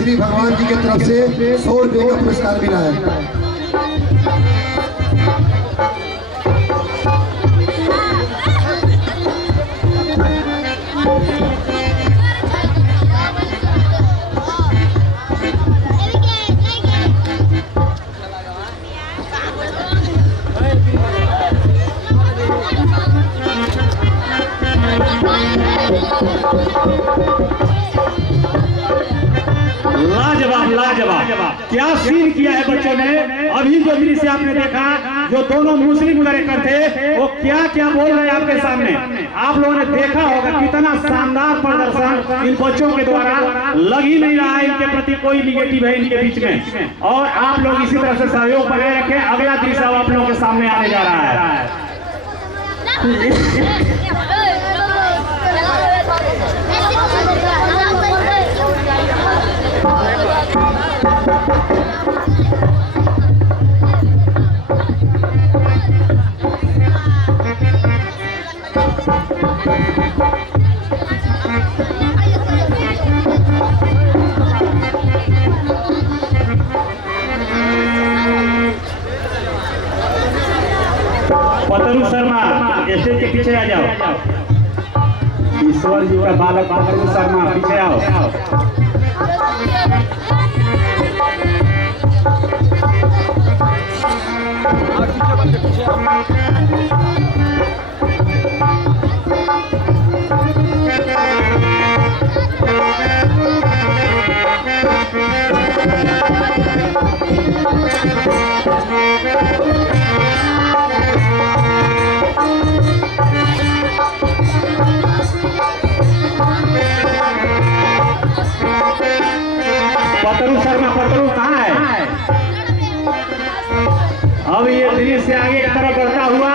श्री भगवान जी की तरफ से 100 रुपये का पुरस्कार मिला है। लाजवाब लाजवाब क्या सीन किया है बच्चों ने। अभी जो दृश्य आपने देखा, जो दोनों मुस्लिम लड़के थे वो क्या क्या बोल रहे हैं आपके सामने, आप लोगों ने देखा होगा। कितना शानदार प्रदर्शन इन बच्चों के द्वारा, लग ही नहीं रहा है इनके प्रति कोई निगेटिव है इनके बीच में। और आप लोग इसी तरह से सहयोग बनाए रखें। अगला दृश्य आप लोगों के सामने आने जा रहा है। पतरू शर्मा स्टेज के पीछे आ जाओ। ईश्वर जी का बालक पतरू शर्मा पीछे आओ। पतरू शर्मा, पतरू कहाँ है? अब ये दृश्य आगे की तरफ बढ़ता हुआ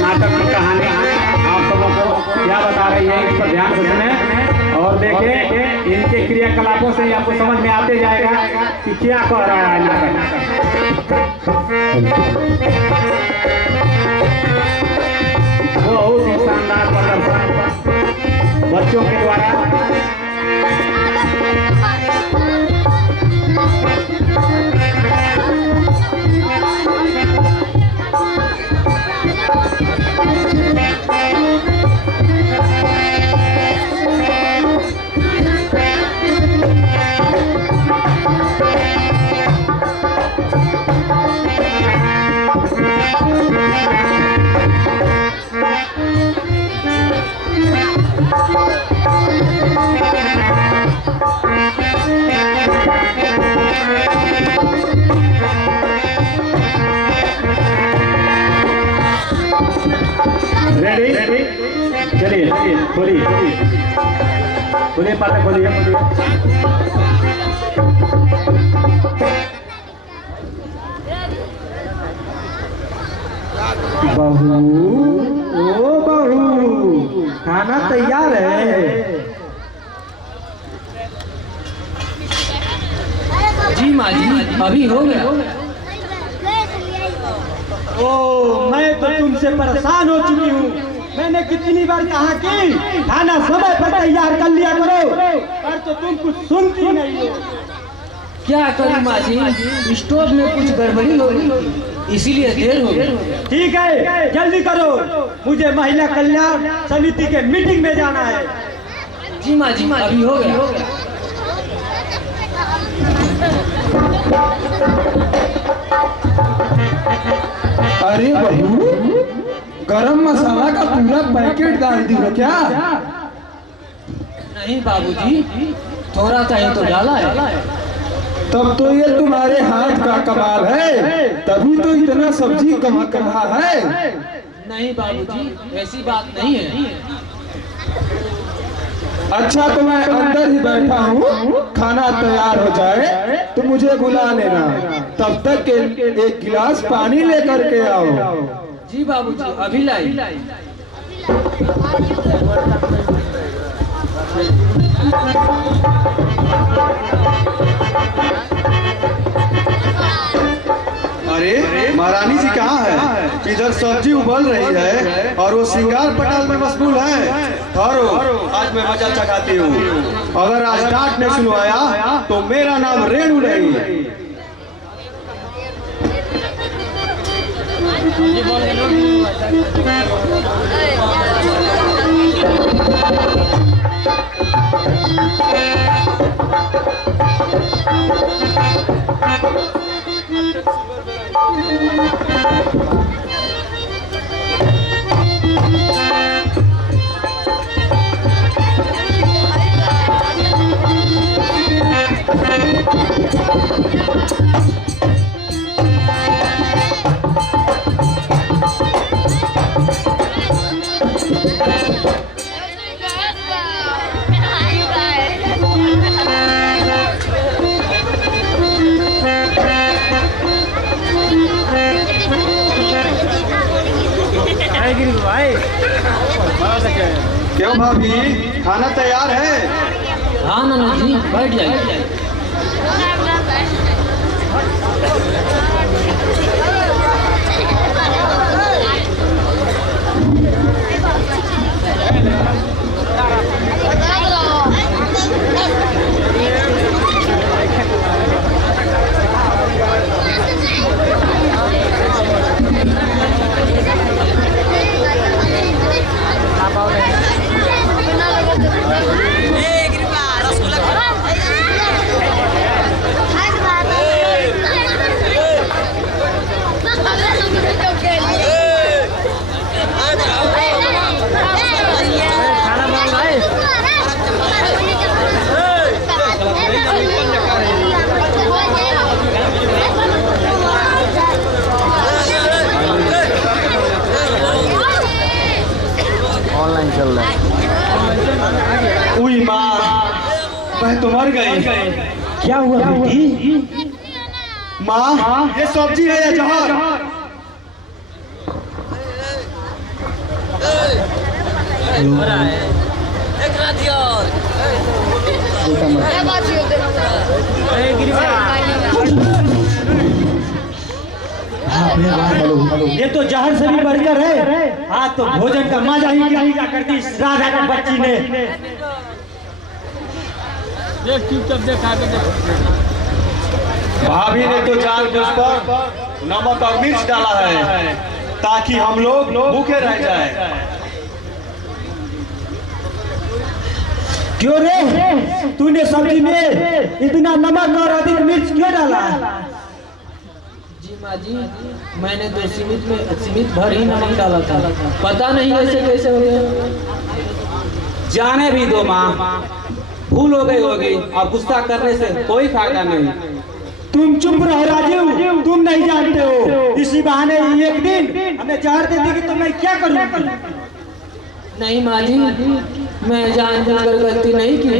नाटक की कहानी आप सबों को क्या बता रही है, इस पर ध्यान से सुने और देखें। इनके क्रियाकलापों से आपको समझ में आते जाएगा कि क्या कह रहा है नाटक। बहुत ही शानदार प्रदर्शन बच्चों के द्वारा। चलिए खोलिए खोलिए पाते खोलिए। बहू, ओ बहू, खाना तैयार है। जी माँ जी, अभी हो गया। ओ, मैं तो तुमसे परेशान हो चुकी हूँ। मैंने कितनी बार कहा कि खाना समय पर तैयार कर लिया करो, पर तो तुम कुछ सुनती नहीं हो। क्या करूँ माँ जी, स्टोव में कुछ गड़बड़ी हो गई, इसीलिए देर हो गई। ठीक है, जल्दी करो, मुझे महिला कल्याण समिति के मीटिंग में जाना है। जी माँ जी, अभी हो गया। अरे बहू, गरम मसाला का पूरा पैकेट डाल दी हो क्या? नहीं बाबूजी, थोड़ा सा ही तो डाला है। तब तो ये तुम्हारे हाथ का कमाल है, तभी तो इतना सब्जी कमा रहा है। नहीं बाबूजी, ऐसी बात नहीं है। अच्छा तो मैं अंदर ही बैठा हूँ, खाना तैयार हो जाए तो मुझे बुला लेना। तब तक एक गिलास पानी लेकर के आओ। जी बाबूजी, अभी लाई। अरे महारानी जी कहाँ है? इधर सब्जी उबल रही है और वो श्रृंगार पटाल में मशगूल है। ठहरो, आज मैं मजा चखाती हूँ। अगर आज डांट नहीं सुनवाया तो मेरा नाम रेणु नहीं। क्यों भाभी, खाना तैयार है? हाँ नाना जी, बैठ जाइए। उई माँ, मैं तो मर गई। क्या हुआ बेटी? माँ, ये सब्जी है या जहर? ये तो जहर से भी बढ़कर है। आज तो भोजन का मजा ही क्या कर दी इस राधा की बच्ची ने। भाभी ने तो जानबूझकर नमक और मिर्च डाला है ताकि हम लोग भूखे रह जाएं। क्यों रे, तूने सब्जी में इतना नमक और अधिक मिर्च क्यों डाला? जी माँ जी, मैंने तो सीमित भर ही नमक डाला था। पता नहीं ऐसे कैसे हो गया। जाने भी दो माँ, भूल हो गई होगी। अब गुस्सा करने से कोई फायदा नहीं। तुम चुप रहो राजीव, तुम नहीं जानते हो। इसी बहाने एक दिन हमें जहर दे देगी तो मैं क्या करूँगी? नहीं माँ जी, मैं जानबूझकर गलती नहीं की।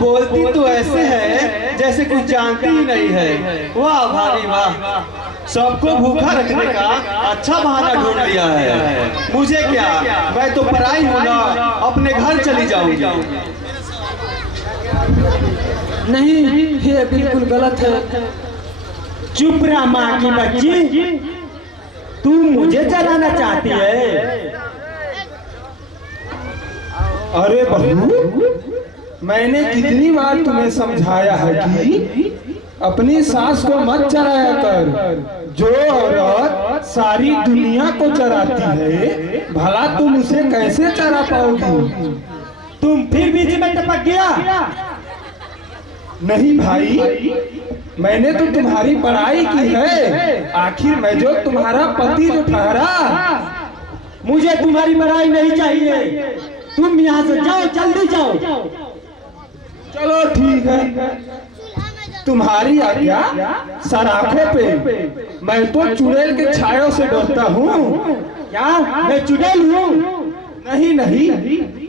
बोलती तो ऐसे है जैसे कुछ जानती ही नहीं है। वाह भाभी वाह, सबको भूखा रखने का अच्छा बहाना ढूंढ लिया है। मुझे क्या, मैं तो पराई हूँ ना, अपने घर चली जाऊंगी। नहीं, ये बिल्कुल गलत है। चुप रहा माँ की बच्ची, तू मुझे जलाना चाहती है? अरे बहू, मैंने कितनी बार तुम्हें समझाया है कि अपनी सास को मत चराया कर। जो औरत सारी दुनिया को चराती है, भला तुम उसे कैसे चरा पाओगी? तुम फिर बीच में टपक गया। नहीं भाई, मैंने तो तुम्हारी पढ़ाई की है। आखिर मैं जो तुम्हारा पति जो ठहरा। मुझे तुम्हारी बड़ाई नहीं चाहिए। तुम यहाँ से जाओ, जल्दी जाओ। चलो ठीक है, तुम्हारी आज्ञा सराखों पे। मैं तो चुड़ैल के छायों से डरता हूँ। क्या मैं चुड़ैल हूँ? नहीं नहीं,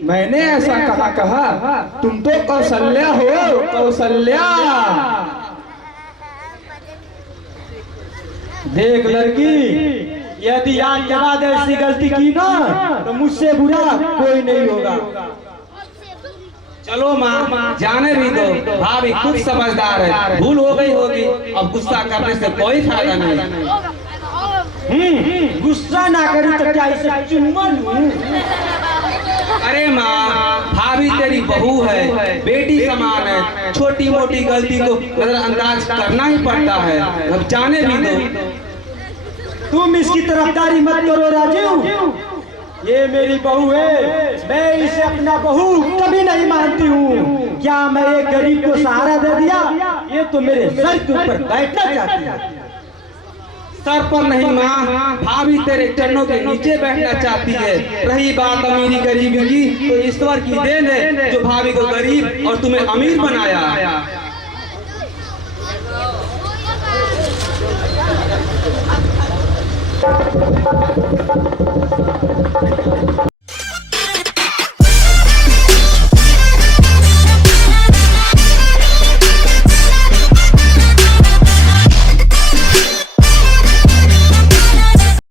मैंने ऐसा कहा। तुम तो कौशल्या हो, कौशल्या। देख लड़की, यदि आज के बाद ऐसी गलती की ना तो मुझसे बुरा कोई नहीं होगा। चलो माँ, जाने भी दो। भाभी खुद समझदार है, भूल हो गई होगी। अब गुस्सा करने से कोई फायदा नहीं। गुस्सा ना करी तो क्या इसे चुम्मा लूं? अरे माँ, भाभी तेरी बहू है, बेटी समान है, छोटी मोटी गलती को नजरअंदाज करना ही पड़ता है। अब जाने भी दो। तुम इसकी तरफदारी मत करो राजू, ये मेरी बहू है, मैं इसे अपना बहू कभी नहीं मानती हूँ। क्या मैं एक गरीब को सहारा दे दिया? ये तो मेरे सर के ऊपर बैठना चाहती है। सर पर नहीं माँ, भाभी तेरे चरणों के नीचे बैठना चाहती है। रही बात अमीरी गरीबी की, तो ईश्वर की देन है जो भाभी को गरीब और तुम्हें अमीर बनाया।